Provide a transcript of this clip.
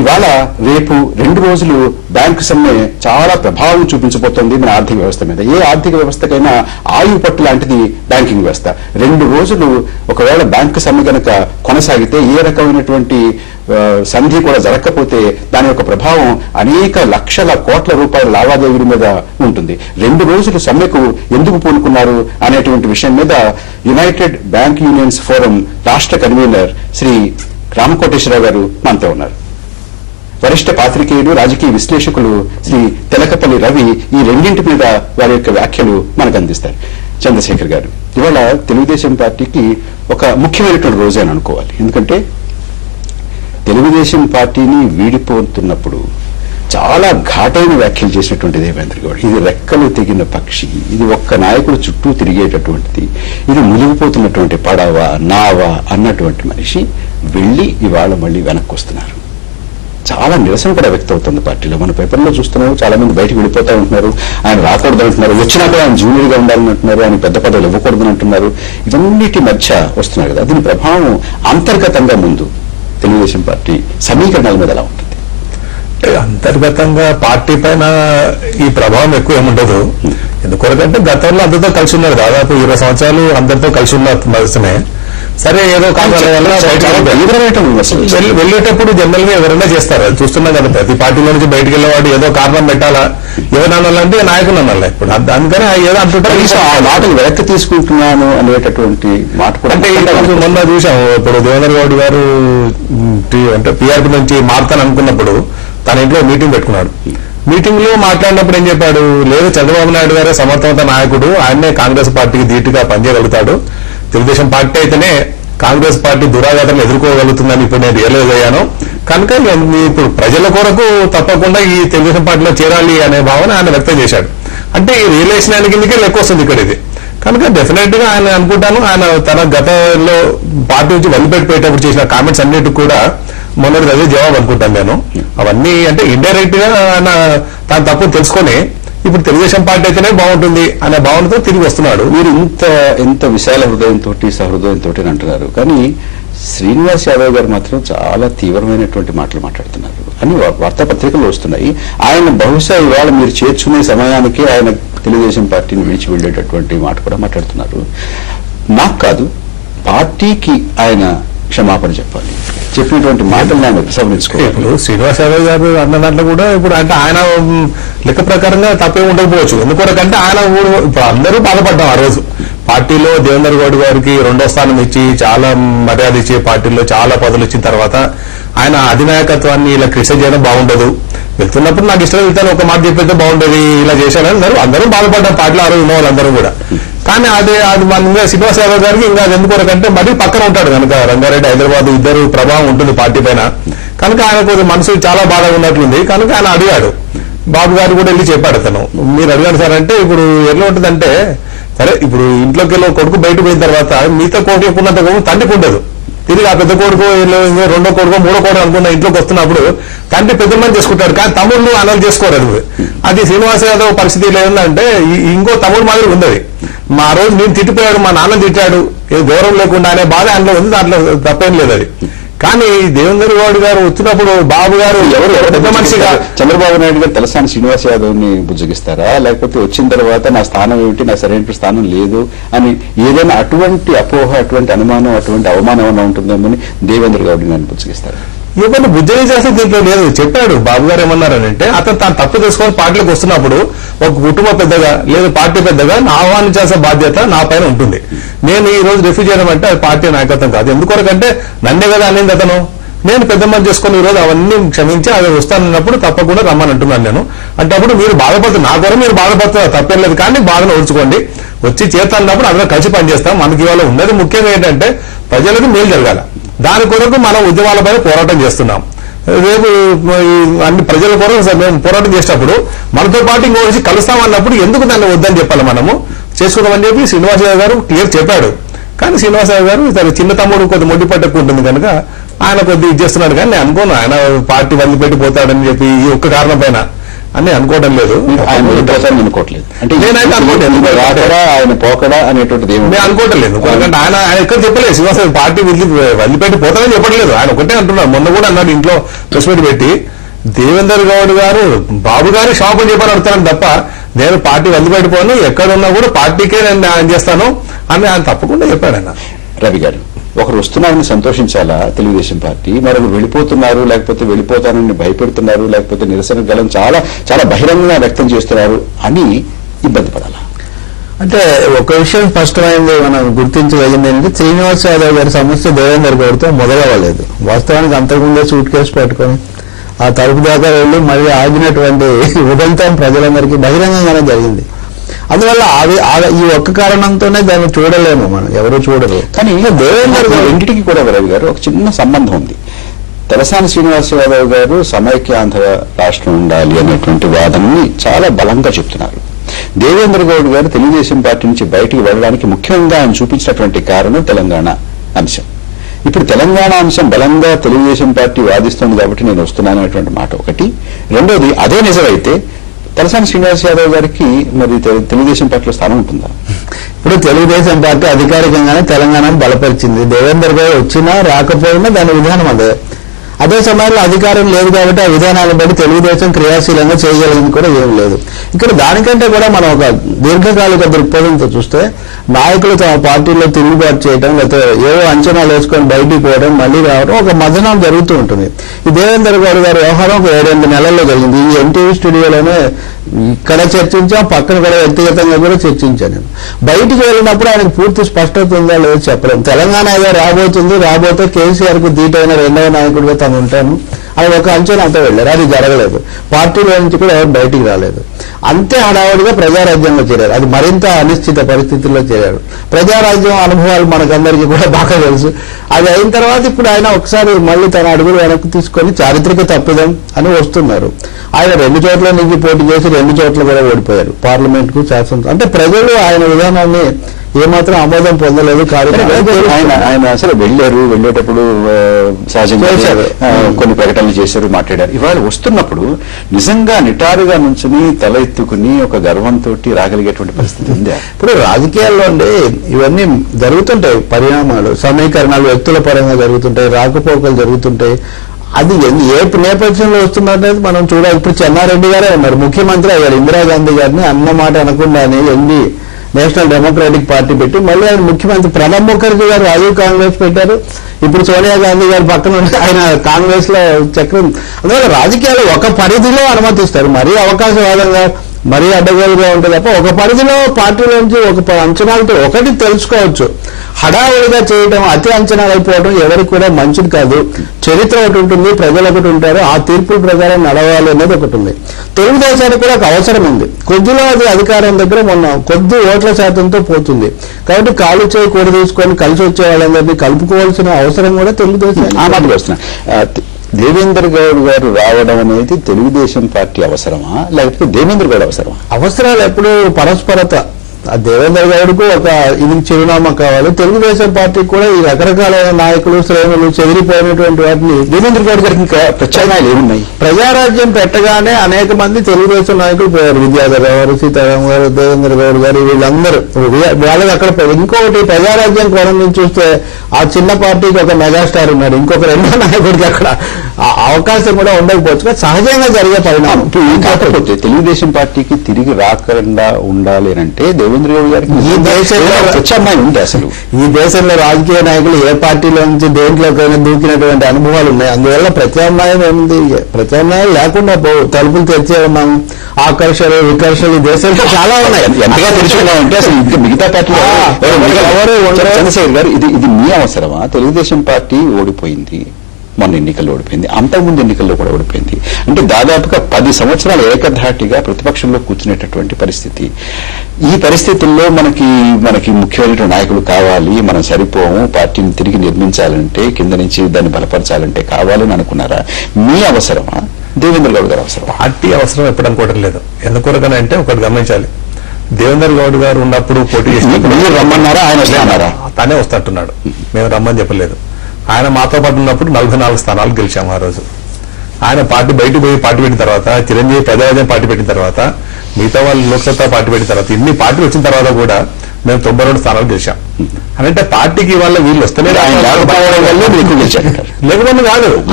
ఇవాళ రేపు 2 రోజులు బ్యాంకు సమ్మె చాలా ప్రభావం చూపించబోతోంది మన ఆర్థిక వ్యవస్థ మీద. ఏ ఆర్థిక వ్యవస్థకైనా ఆయువు పట్టు లాంటిది బ్యాంకింగ్ వ్యవస్థ. 2 రోజులు ఒకవేళ బ్యాంకు సమ్మె గనక కొనసాగితే ఏ రకమైనటువంటి సంధి కూడా జరగకపోతే దాని యొక్క ప్రభావం అనేక లక్షల కోట్ల రూపాయల లావాదేవీల మీద ఉంటుంది. 2 రోజులు సమ్మెకు ఎందుకు పూనుకున్నారు అనేటువంటి విషయం మీద యునైటెడ్ బ్యాంక్ యూనియన్స్ ఫోరం రాష్ట్ర కన్వీనర్ శ్రీ రామకోటేశ్వరరావు గారు మనతో ఉన్నారు. వరిష్ఠ పాత్రికేయుడు, రాజకీయ విశ్లేషకులు శ్రీ తెలకపల్లి రవి ఈ రెండింటి మీద వారి యొక్క వ్యాఖ్యలు మనకు అందిస్తారు. చంద్రశేఖర్ గారు, ఇవాళ తెలుగుదేశం పార్టీకి ఒక ముఖ్యమైనటువంటి రోజే అని అనుకోవాలి. ఎందుకంటే తెలుగుదేశం పార్టీని వీడిపోతున్నప్పుడు చాలా ఘాటైన వ్యాఖ్యలు చేసినటువంటి దేవేంద్ర గౌడ్. ఇది రెక్కలు తెగిన పక్షి, ఇది ఒక్క నాయకుడు చుట్టూ తిరిగేటటువంటిది, ఇది మునిగిపోతున్నటువంటి పడవ నావ అన్నటువంటి మనిషి వెళ్లి ఇవాళ మళ్ళీ వెనక్కి వస్తున్నారు. చాలా నిరసన కూడా వ్యక్తం అవుతుంది పార్టీలో. మన పేపర్లో చూస్తున్నాము, చాలా మంది బయటకు వెళ్ళిపోతా ఉంటున్నారు. ఆయన రాకూడదు అంటున్నారు, వచ్చినా కూడా ఆయన జూనియర్ గా ఉండాలని అంటున్నారు, ఆయన పెద్ద పదవులు ఇవ్వకూడదని అంటున్నారు. ఇవన్నిటి మధ్య వస్తున్నారు కదా, దీని ప్రభావం అంతర్గతంగా ముందు తెలుగుదేశం పార్టీ సమీకరణాల మీద ఎలా ఉంటుంది? అంతర్గతంగా పార్టీ పైన ఈ ప్రభావం ఎక్కువ ఏముండదు. ఎందుకంటే గతంలో అందరితో కలిసి ఉన్నారు, దాదాపు 20 సంవత్సరాలు అందరితో కలిసి ఉన్న పరిస్థితినే. సరే ఏదో కారణాల వల్ల వెళ్ళేటప్పుడు జనరల్ గా ఎవరైనా చేస్తారు, అది చూస్తున్నాం కదా. ప్రతి పార్టీలో నుంచి బయటకు వెళ్ళేవాడు ఏదో కారణం పెట్టాలా, ఎవరనాలంటే నాయకులు అనాలి. ఇప్పుడు అందుకని ఏదో అంటుంటారు, ఆ మాటలు వెనక్కి తీసుకుంటున్నాను అనేటటువంటి మాట కూడా. అంటే మొన్న చూసాం, ఇప్పుడు దేవేంద్ర గౌడ్ గారు అంటే పీఆర్పీ నుంచి మారుతాను అనుకున్నప్పుడు తన ఇంట్లో మీటింగ్ పెట్టుకున్నాడు. మీటింగ్ లో మాట్లాడినప్పుడు ఏం చెప్పాడు, లేదు చంద్రబాబు నాయుడు గారే సమర్థవంత నాయకుడు, ఆయనే కాంగ్రెస్ పార్టీకి ధీటుగా పనిచేయగలుగుతాడు, తెలుగుదేశం పార్టీ అయితేనే కాంగ్రెస్ పార్టీ దురాఘాతలు ఎదుర్కోగలుగుతుందని ఇప్పుడు నేను రియలైజ్ అయ్యాను. కనుక ఇప్పుడు ప్రజల కొరకు తప్పకుండా ఈ తెలుగుదేశం పార్టీలో చేరాలి అనే భావన ఆయన వ్యక్తం చేశాడు. అంటే ఈ రియలైజేషన్ ఆయన కిందకే లెక్క వస్తుంది ఇక్కడ ఇది. కనుక డెఫినెట్ గా ఆయన అనుకుంటాను, ఆయన తన గతంలో పార్టీ నుంచి వదిలిపెట్టిపోయేటప్పుడు చేసిన కామెంట్స్ అన్నిటికి కూడా మొన్నటి అదే జవాబు అనుకుంటాను నేను. అవన్నీ అంటే ఇండైరెక్ట్ గా ఆయన తన తప్పు తెలుసుకొని ఇప్పుడు తెలుగుదేశం పార్టీ అయితేనే బాగుంటుంది అనే భావనతో తిరిగి వస్తున్నాడు. మీరు ఇంత విశాల హృదయంతో సహృదయంతో అంటున్నారు, కానీ శ్రీనివాస్ యాదవ్ గారు మాత్రం చాలా తీవ్రమైనటువంటి మాటలు మాట్లాడుతున్నారు అని వార్తాపత్రికలు వస్తున్నాయి. ఆయన బహుశా ఇవాళ మీరు చేర్చుకునే సమయానికి ఆయన తెలుగుదేశం పార్టీని విడిచి వెళ్లేటటువంటి మాట కూడా మాట్లాడుతున్నారు. నాకు కాదు, పార్టీకి ఆయన క్షమాపణ చెప్పాలి, చెప్పినటువంటి మాటలు ఆయన ఉపసంహరించుకోవాలి. ఇప్పుడు శ్రీనివాస్ యాదవ్ గారు అన్న దాంట్లో కూడా ఇప్పుడు అంటే ఆయన లెక్క ప్రకారంగా తప్పే ఉండకపోవచ్చు. ఎందుకంటే ఆయన ఇప్పుడు అందరూ బాధపడ్డాం ఆ రోజు. పార్టీలో దేవేంద్ర గౌడ్ గారికి 2వ స్థానం ఇచ్చి చాలా మర్యాద ఇచ్చి పార్టీలో చాలా పదవులు ఇచ్చిన తర్వాత ఆయన అధినాయకత్వాన్ని ఇలా క్రిటిసైజ్ చేయడం బాగుండదు. వెళ్తున్నప్పుడు నాకు ఇష్టం వెళ్తాను ఒక మాట చెప్పేస్తే బాగుండేది, ఇలా చేశారని అందరూ బాధపడ్డాం పార్టీలో ఆ రోజు ఉన్న వాళ్ళందరూ కూడా. కానీ అది మన శ్రీనివాస్ యాదవ్ గారికి ఇంకా అది ఎందుకొరకంటే మరీ పక్కన ఉంటాడు కనుక రంగారెడ్డి హైదరాబాద్ ఇద్దరు ప్రభావం ఉంటుంది పార్టీ పైన. కనుక ఆయన కొంచెం మనసు చాలా బాధగా ఉన్నట్లుంది. కనుక ఆయన అడిగాడు, బాబు గారు కూడా వెళ్ళి చెప్పాడు అతను, మీరు అడిగాడు సార్ అంటే ఇప్పుడు ఎలా ఉంటుందంటే, సరే ఇప్పుడు ఇంట్లోకి వెళ్ళి కొడుకు బయటకు పోయిన తర్వాత మిగతా కోట్లకు ఉన్నంత తండ్రికి ఉండదు. తిరిగి ఆ పెద్ద కొడుకు 2వ కొడుకు 3వ కొడుకు అనుకున్న ఇంట్లోకి వస్తున్నప్పుడు తండ్రి పెద్ద మంది చేసుకుంటాడు, కానీ తమ్ముళ్ళు అన్నలు చేసుకోరు. అది శ్రీనివాస్ యాదవ్ పరిస్థితి ఏంటంటే ఇంకో తమ్ముడు మాదిరి ఉంది. మా రోజు నేను తిట్టిపోయాడు, మా నాన్న తిట్టాడు, గౌరవం లేకుండా అనే బాధ అందులో ఉంది, దాంట్లో తప్పేం లేదు అది. కానీ దేవేంద్ర గౌడ్ గారు వచ్చినప్పుడు బాబు గారు ఎవరు పెద్ద మనిషిగా చంద్రబాబు నాయుడు గారు తలసాని శ్రీనివాస్ యాదవ్ ని బుజ్జగిస్తారా, లేకపోతే వచ్చిన తర్వాత నా స్థానం ఏమిటి, నా సరైన స్థానం లేదు అని ఏదైనా అటువంటి అపోహ, అటువంటి అనుమానం, అటువంటి అవమానం ఏమైనా ఉంటుందేమో అని దేవేంద్ర గౌడ్ గారిని బుజ్జగిస్తారా? ఇవన్నీ బుద్ధి చేస్తే దీంట్లో లేదు. చెప్పాడు బాబు గారు ఏమన్నారనంటే, అతను తాను తప్పు తెలుసుకొని పార్టీలోకి వస్తున్నప్పుడు ఒక కుటుంబ పెద్దగా లేదు పార్టీ పెద్దగా ఆహ్వానించాల్సిన బాధ్యత నా పైన ఉంటుంది. నేను ఈ రోజు రిఫ్యూజ్ చేయడం అంటే అది పార్టీ నాయకత్వం కాదు. ఎందుకొరకంటే నన్నే కదా అనేది అతను, నేను పెద్ద మంది చేసుకుని ఈ రోజు అవన్నీ క్షమించి అది వస్తానన్నప్పుడు తప్పకుండా రమ్మని అంటున్నాను నేను. అంటే అప్పుడు మీరు బాధపడుతున్నారు, నా ద్వారా మీరు బాధపడుతున్నారు తప్పేం లేదు, కానీ బాధను ఓర్చుకోండి, వచ్చి చేస్తానన్నప్పుడు అందరూ కలిసి పనిచేస్తాం. మనకి ఇవాళ ఉన్నది ముఖ్యంగా ఏంటంటే ప్రజలకు మేలు జరగాల, దాని కొరకు మనం ఉద్యమాలపైన పోరాటం చేస్తున్నాం. రేపు అన్ని ప్రజల కొరకు మేము పోరాటం చేసేటప్పుడు మనతో పాటు ఇంకో వచ్చి కలుస్తామన్నప్పుడు ఎందుకు దాన్ని వద్దని చెప్పాలి, మనము చేసుకుందామని చెప్పి శ్రీనివాస్ యాదవ్ గారు క్లియర్ చెప్పాడు. కానీ శ్రీనివాస్ యాదవ్ గారు తన చిన్న తమ్ముడు కొద్ది మొండి పట్టకు ఉంటుంది కనుక ఆయన కొద్ది ఇది చేస్తున్నాడు. కానీ నేను అనుకోను ఆయన పార్టీ వదిలిపెట్టి పోతాడని చెప్పి ఈ ఒక్క కారణం పైన అని అనుకోవడం లేదు. ఆయన వెళ్ళిపోతారని అనుకోవట్లేదు. అంటే నేనైతే అనుకోవట్లేదు. రాకడా ఆయన పోకడా అనేటువంటిది ఏమి నేను అనుకోవటం లేదు. ఎందుకంటే ఆయన ఎక్కడ చెప్పలేదు శ్రీనివాస పార్టీ వదిలిపెట్టి పోతానని చెప్పట్లేదు. ఆయన ఒకటే అంటున్నారు. మొన్న కూడా అన్నాడు ఇంట్లో ప్రెస్ మీట్ పెట్టి, దేవేందర్ గౌడ్ గారు బాబు గారి షాప్ అని చెప్పని అడుగుతాను తప్ప నేను పార్టీ వదిలిపెట్టిపోను, ఎక్కడున్నా కూడా పార్టీకే నేను న్యాయం చేస్తాను అని ఆయన తప్పకుండా చెప్పాడు. ఆయన రవి గారు, ఒకరు వస్తున్నారని సంతోషించాలా తెలుగుదేశం పార్టీ, మరొకరు వెళ్ళిపోతున్నారు లేకపోతే వెళ్ళిపోతానని భయపెడుతున్నారు లేకపోతే నిరసన గలం చాలా చాలా బహిరంగంగా వ్యక్తం చేస్తున్నారు అని ఇబ్బంది పడాలా? అంటే ఒక విషయం స్పష్టమైంది మనం గుర్తించగలిగింది ఏంటంటే, శ్రీనివాస్ యాదవ్ గారి సమస్య దేవేందర్ గౌడ్తో మొదలవ్వలేదు. వాస్తవానికి అంతకుముందే సూట్ కేసు పెట్టుకొని ఆ తలుపు దాకా వెళ్ళి మళ్ళీ ఆగినటువంటి ఉదంతం ప్రజలందరికీ బహిరంగంగానే జరిగింది. అందువల్ల ఈ ఒక్క కారణంతోనే దాన్ని చూడలేము, మనం ఎవరు చూడరు. కానీ దేవేందర్ రెండింటికి కూడా రవి గారు ఒక చిన్న సంబంధం ఉంది. తలసాని శ్రీనివాస్ యాదవ్ గారు సమైక్యాంధ్ర రాష్ట్రం ఉండాలి అనేటువంటి వాదనని చాలా బలంగా చెప్తున్నారు. దేవేంద్ర గౌడ్ గారు తెలుగుదేశం పార్టీ నుంచి బయటికి వెళ్ళడానికి ముఖ్యంగా ఆయన చూపించినటువంటి కారణం తెలంగాణ అంశం. ఇప్పుడు తెలంగాణ అంశం బలంగా తెలుగుదేశం పార్టీ వాదిస్తోంది కాబట్టి నేను వస్తున్నాను అనేటువంటి మాట ఒకటి. రెండోది, అదే నిజమైతే తలసాని శ్రీనివాస్ యాదవ్ గారికి మరి తెలుగుదేశం పార్టీలో స్థానం ఉంటుందా? ఇప్పుడు తెలుగుదేశం పార్టీ అధికారికంగానే తెలంగాణను బలపరిచింది. దేవేందర్ గౌడ్ వచ్చినా రాకపోయినా దాని విధానం అదే సమయంలో అధికారం లేదు కాబట్టి ఆ విధానాలను బట్టి తెలుగుదేశం క్రియాశీలంగా చేయగలిగింది కూడా ఏం లేదు. ఇక్కడ దానికంటే కూడా మనం ఒక దీర్ఘకాలిక దృక్పథంతో చూస్తే, నాయకులు తమ పార్టీలో తిరుగుబాటు చేయడం, లేకపోతే ఏవో అంచనాలు వేసుకొని బయటికి పోవడం, మళ్ళీ రావడం ఒక మదనం జరుగుతూ ఉంటుంది. ఈ దేవేందర్ గౌడ్ గారి వ్యవహారం ఒక 7-8 నెలల్లో జరిగింది. ఈ ఎన్టీవీ స్టూడియోలోనే ఇక్కడ చర్చించాం, పక్కన కూడా వ్యక్తిగతంగా కూడా చర్చించాను నేను. బయటికి వెళ్ళినప్పుడు ఆయనకు పూర్తి స్పష్టత ఉందా లేదో చెప్పలేము. తెలంగాణ ఏదో రాబోతే కేసీఆర్ కు ధీటైన రెండవ నాయకుడిగా తాను ఉంటాను అని ఒక అంచనాతో వెళ్ళారు. అది జరగలేదు. పార్టీలో నుంచి కూడా ఎవరు బయటికి రాలేదు. అంతే హడావుడిగా ప్రజారాజ్యంలో చేరారు. అది మరింత అనిశ్చిత పరిస్థితుల్లో చేరారు. ప్రజారాజ్యం అనుభవాలు మనకందరికీ కూడా బాగా తెలుసు. అది అయిన తర్వాత ఇప్పుడు ఆయన ఒకసారి మళ్ళీ తన అడుగులు వెనక్కి తీసుకొని చారిత్రక తప్పిదం అని వస్తున్నారు. ఆయన 2 చోట్ల నుంచి పోటీ చేసి 2 చోట్ల కూడా ఓడిపోయారు, పార్లమెంట్ కు, శాసనసభ. అంటే ప్రజలు ఆయన విధానాన్ని ఏమాత్రం ఆమోదం పొందలేదు. ఆయన అసలు వెళ్ళేటప్పుడు సహజంగా కొన్ని ప్రకటనలు చేశారు, మాట్లాడారు. ఇవాళ వస్తున్నప్పుడు నిజంగా నిటారుగా నుంచుని తల ఎత్తుకుని ఒక గర్వంతో రాగలిగేటువంటి పరిస్థితి ఉంది. ఇప్పుడు రాజకీయాల్లో ఇవన్నీ జరుగుతుంటాయి, పరిణామాలు, సమీకరణాలు వ్యక్తుల పరంగా జరుగుతుంటాయి, రాకపోకలు జరుగుతుంటాయి. అది ఏ నేపథ్యంలో వస్తున్నది మనం చూడాలి. ఇప్పుడు చెన్నారెడ్డి గారే ఉన్నారు, ముఖ్యమంత్రి అయ్యారు. ఇందిరాగాంధీ గారిని అన్న మాట అనకుండానే ఎండి నేషనల్ డెమోక్రాటిక్ పార్టీ పెట్టి మళ్ళీ ఆయన ముఖ్యమంత్రి. ప్రణబ్ ముఖర్జీ గారు రాజీవ్ కాంగ్రెస్ పెట్టారు. ఇప్పుడు సోనియా గాంధీ గారి పక్కన ఆయన కాంగ్రెస్ లో చక్రం. అందువల్ల రాజకీయాలు ఒక పరిధిలో అనుమతిస్తారు, మరీ అవకాశవాదంగా, మరీ అడ్డగోలుగా ఉంటుంది తప్ప ఒక పరిధిలో పార్టీలోంచి ఒక అంచనాలతో ఒకటి తెలుసుకోవచ్చు. హడావుడిగా చేయడం, అతి అంచనాలు అయిపోవడం ఎవరికి కూడా మంచిది కాదు. చరిత్ర ఒకటి ఉంటుంది, ప్రజలు ఒకటి ఉంటారు, ఆ తీర్పుల ప్రకారం నడవాలి అనేది ఒకటి ఉంది. తెలుగుదేశానికి కూడా ఒక అవసరం ఉంది. కొద్దిలో అది అధికారం దగ్గర కొద్ది ఓట్ల శాతంతో పోతుంది కాబట్టి కాలు చేయి కూడా తీసుకొని కలిసి వచ్చే వాళ్ళందరినీ కలుపుకోవాల్సిన అవసరం కూడా తెలుగుదేశం. ఆ మాట వస్తున్నా. దేవేందర్ గౌడ్ గారు రావడం అనేది తెలుగుదేశం పార్టీ అవసరమా లేకపోతే దేవేందర్ గౌడ్ అవసరమా? అవసరాలు ఎప్పుడు పరస్పరత. ఆ దేవేందర్ గౌడ్కు ఒక ఇది చిరునామా కావాలి. తెలుగుదేశం పార్టీకి కూడా ఈ రకరకాలైన నాయకులు, శ్రేణులు చెదిరిపోయినటువంటి వాటిని దేవేంద్ర గౌడ్ గారికి ఇంకా ప్రత్యామ్నాయాలు ఏమున్నాయి? ప్రజారాజ్యం పెట్టగానే అనేక మంది తెలుగుదేశం నాయకులు పోయారు. విద్యాధర్ గారు, సీతారాం గారు, దేవేంద్ర గౌడ్ గారు, వీళ్ళందరూ వాళ్ళకి అక్కడ ఇంకొకటి ప్రజారాజ్యం కోణం నుంచి చూస్తే ఆ చిన్న పార్టీకి ఒక మెగాస్టార్ ఉన్నాడు, ఇంకొక రెండో నాయకుడికి అక్కడ అవకాశం కూడా ఉండకపోవచ్చు. సహజంగా జరిగే పరిణామం. కాకపోతే తెలుగుదేశం పార్టీకి తిరిగి రాకుండా ఉండాలి అంటే దేవేంద్ర గౌడ్ గారికి ఈ దేశంలో ప్రత్యామ్నాయం ఉంది. అసలు ఈ దేశంలో రాజకీయ నాయకులు ఏ పార్టీలో నుంచి దేంట్లోకైనా దూకినటువంటి అనుభవాలు ఉన్నాయి. అందువల్ల ప్రత్యామ్నాయం ఏముంది? ప్రత్యామ్నాయం లేకుండా తలుపులు తెరిచే ఉన్నాము. ఆకర్షలు, వికర్షలు ఈ దేశంలో చాలా ఉన్నాయి. ఎంతగా తెలుసుకున్నామంటే అసలు ఇంకా మిగతా పార్టీలో చంద్రశేఖర్ గారు, ఇది మీ అవసరమా? తెలుగుదేశం పార్టీ ఓడిపోయింది, మొన్న ఎన్నికల్లో ఓడిపోయింది, అంతకుముందు ఎన్నికల్లో కూడా ఓడిపోయింది. అంటే దాదాపుగా 10 సంవత్సరాలు ఏకధాటిగా ప్రతిపక్షంలో కూర్చునేటటువంటి పరిస్థితి. ఈ పరిస్థితుల్లో మనకి ముఖ్యమైన నాయకులు కావాలి, మనం సరిపోము, పార్టీని తిరిగి నిర్మించాలంటే, కింద నుంచి దాన్ని బలపరచాలంటే కావాలని అనుకున్నారా? మీ అవసరమా దేవేంద్ర గౌడ్ గారు అవసరం? పార్టీ అవసరం ఎప్పుడు అనుకోవడం లేదు. ఎందుకొరకనంటే ఒకటి గమనించాలి, దేవేందర్ గౌడ్ గారు ఉన్నప్పుడు పోటీ చేసి మీరు రమ్మన్నారా, ఆయన వస్తున్నారా? తానే వస్తుంటున్నాడు, మేము రమ్మని చెప్పలేదు. ఆయన మాతో పాటు ఉన్నప్పుడు 44 స్థానాలు గెలిచాము ఆ రోజు. ఆయన పార్టీ బయటకు పోయి పార్టీ పెట్టిన తర్వాత, చిరంజీవి ప్రజారాజ్యం పార్టీ పెట్టిన తర్వాత, మిగతా వాళ్ళు లోక్సత్తా పార్టీ పెట్టిన తర్వాత, ఇన్ని పార్టీలు వచ్చిన తర్వాత కూడా మేము 92 స్థానాలు గెలిచాం. అంటే పార్టీకి వాళ్ళ వీళ్ళు వస్తేనే ఆయన లేకపోవడం వల్ల మీకు గెలిచారు. లేకపోతే కాదు.